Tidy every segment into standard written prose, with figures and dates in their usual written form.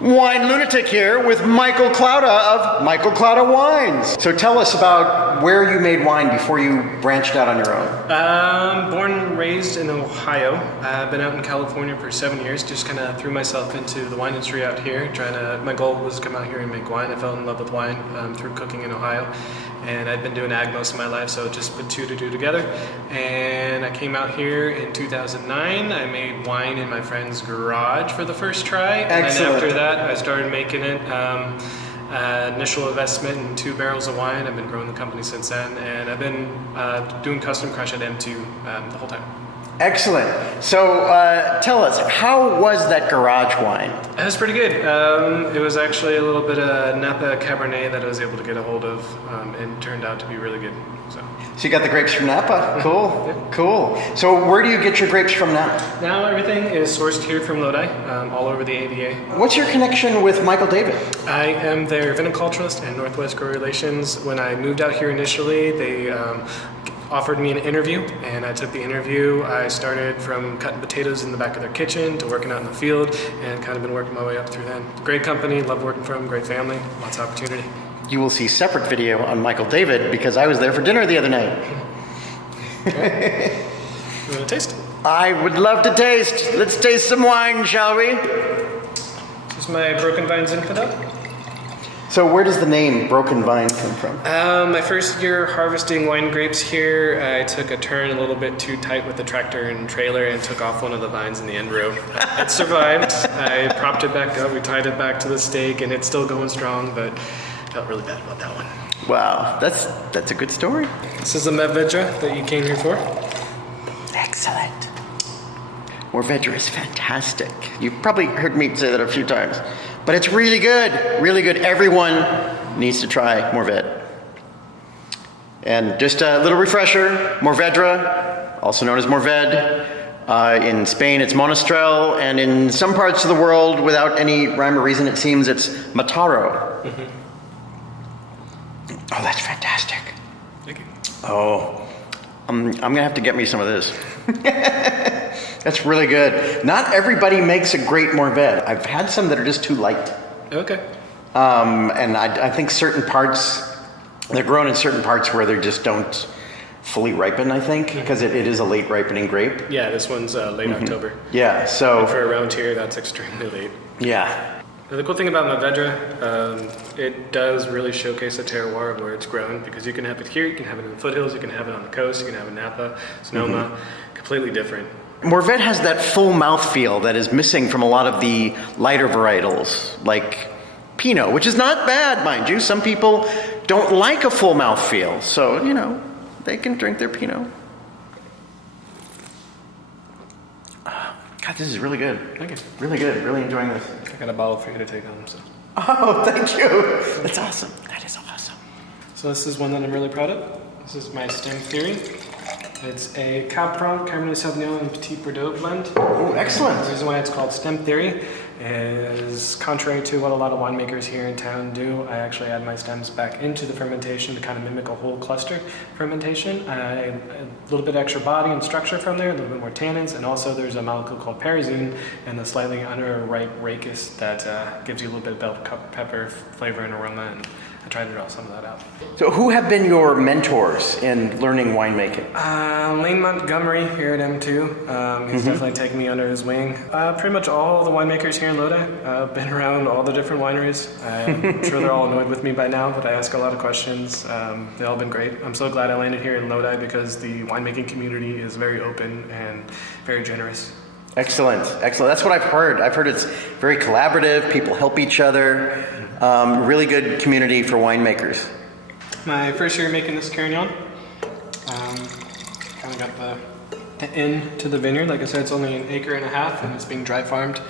Wine Lunatic here with Michael Klouda of Michael Klouda Wines. So tell us about where you made wine before you branched out on your own. Born and raised in Ohio. I've been out in California for 7 years. Just kind of threw myself into the wine industry out here. My goal was to come out here and make wine. I fell in love with wine through cooking in Ohio. And I've been doing ag most of my life, so just put two to two together. And I came out here in 2009. I made wine in my friend's garage for the first try. Excellent. And after that, I started making it. Initial investment in 2 barrels of wine. I've been growing the company since then, and I've been doing custom crush at M2 the whole time. Excellent. So tell us, how was that garage wine? It was pretty good. It was actually a little bit of Napa Cabernet that I was able to get a hold of, and turned out to be really good. So you got the grapes from Napa? Cool, Yeah. Cool. So where do you get your grapes from now? Now everything is sourced here from Lodi, all over the AVA. What's your connection with Michael David? I am their viniculturist and Northwest Grower Relations. When I moved out here initially, they offered me an interview, and I took the interview. I started from cutting potatoes in the back of their kitchen to working out in the field, and kind of been working my way up through then. Great company, love working for them, great family, lots of opportunity. You will see separate video on Michael David because I was there for dinner the other night. Okay. You want to taste? I would love to taste. Let's taste some wine, shall we? This is my Broken Vines Infidel. So where does the name Broken Vines come from? My first year harvesting wine grapes here, I took a turn a little bit too tight with the tractor and trailer and took off one of the vines in the end row. It survived. I propped it back up, we tied it back to the stake, and it's still going strong, but felt really bad about that one. Wow, that's a good story. This is a Mourvedre that you came here for. Excellent. Mourvedre is fantastic. You've probably heard me say that a few times, but it's really good, really good. Everyone needs to try Mourvedre. And just a little refresher, Mourvedre, also known as Mourvedre. In Spain, it's Monastrell, and in some parts of the world, without any rhyme or reason, it seems it's Mataro. Mm-hmm. Oh, that's fantastic. Thank you. Oh, I'm gonna have to get me some of this. That's really good. Not everybody makes a great Mourvedre. I've had some that are just too light. Okay. And I think certain parts, they're grown in certain parts where they just don't fully ripen, I think, because it is a late ripening grape. Yeah, this one's late October. Yeah, so. And for around here, that's extremely late. Yeah. The cool thing about Mourvedre, it does really showcase the terroir of where it's grown, because you can have it here, you can have it in the foothills, you can have it on the coast, you can have it in Napa, Sonoma, completely different. Mourvedre has that full mouthfeel that is missing from a lot of the lighter varietals, like Pinot, which is not bad, mind you. Some people don't like a full mouthfeel, so, you know, they can drink their Pinot. God, this is really good. Thank you. Really good. Really enjoying this. I got a bottle for you to take home. So. Oh, thank you. That's awesome. That is awesome. So this is one that I'm really proud of. This is my Stem Theory. It's a Cab Franc, Cabernet Sauvignon, and Petit Verdot blend. Oh, excellent. The reason why it's called Stem Theory is contrary to what a lot of winemakers here in town do. I actually add my stems back into the fermentation to kind of mimic a whole cluster fermentation. A little bit extra body and structure from there, a little bit more tannins, and also there's a molecule called pyrazine and the slightly underripe rachis that gives you a little bit of bell pepper flavor and aroma, and I tried to draw some of that out. So who have been your mentors in learning winemaking? Lane Montgomery here at M2. He's definitely taken me under his wing. Pretty much all the winemakers here in Lodi. I've been around all the different wineries. I'm sure they're all annoyed with me by now, but I ask a lot of questions. They've all been great. I'm so glad I landed here in Lodi because the winemaking community is very open and very generous. Excellent, excellent. That's what I've heard. I've heard it's very collaborative. People help each other. Really good community for winemakers. My first year making this Carignan. Kind of got the end to the vineyard. Like I said, it's only 1.5 acres and it's being dry farmed.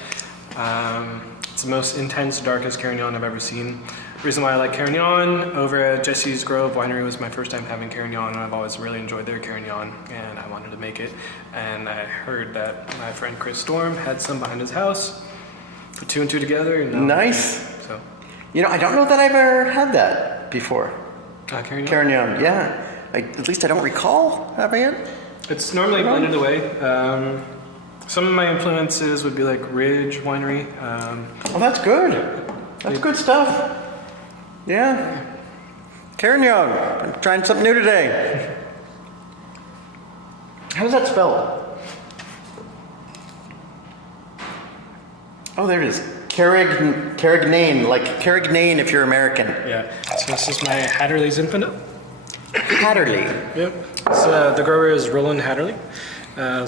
It's the most intense, darkest Carignan I've ever seen. The reason why I like Carignan over at Jesse's Grove Winery was my first time having Carignan, and I've always really enjoyed their Carignan, and I wanted to make it. And I heard that my friend Chris Storm had some behind his house. Put 2 and 2 together. And nice. So, you know, I don't know that I've ever had that before. Carignan? Carignan, yeah. At least I don't recall having it. It's normally blended away. Some of my influences would be like Ridge Winery. Oh, that's good. That's good stuff. Yeah. Carignan. I'm trying something new today. How's that spelled? Oh, there it is. Carignan, like Carignan if you're American. Yeah. So this is my Hatterley Zinfandel. Hatterley. Yep. So the grower is Roland Hatterley.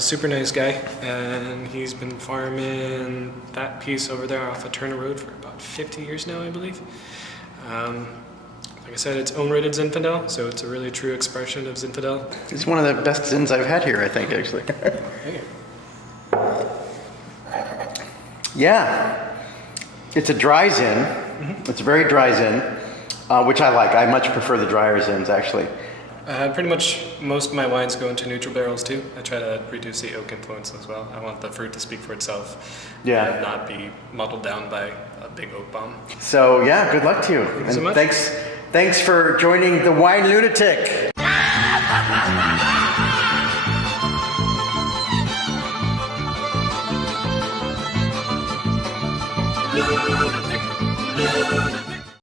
Super nice guy, and he's been farming that piece over there off of Turner Road for about 50 years now, I believe. Like I said, it's own-rated Zinfandel, so it's a really true expression of Zinfandel. It's one of the best zins I've had here, I think, actually. Yeah. It's a dry zin. It's a very dry zin, which I like. I much prefer the drier zins, actually. Pretty much most of my wines go into neutral barrels too. I try to reduce the oak influence as well. I want the fruit to speak for itself, Yeah. and not be muddled down by a big oak bomb. So, yeah, good luck to you. Thank you so much. Thanks for joining the Wine Lunatic. Lunatic, lunatic.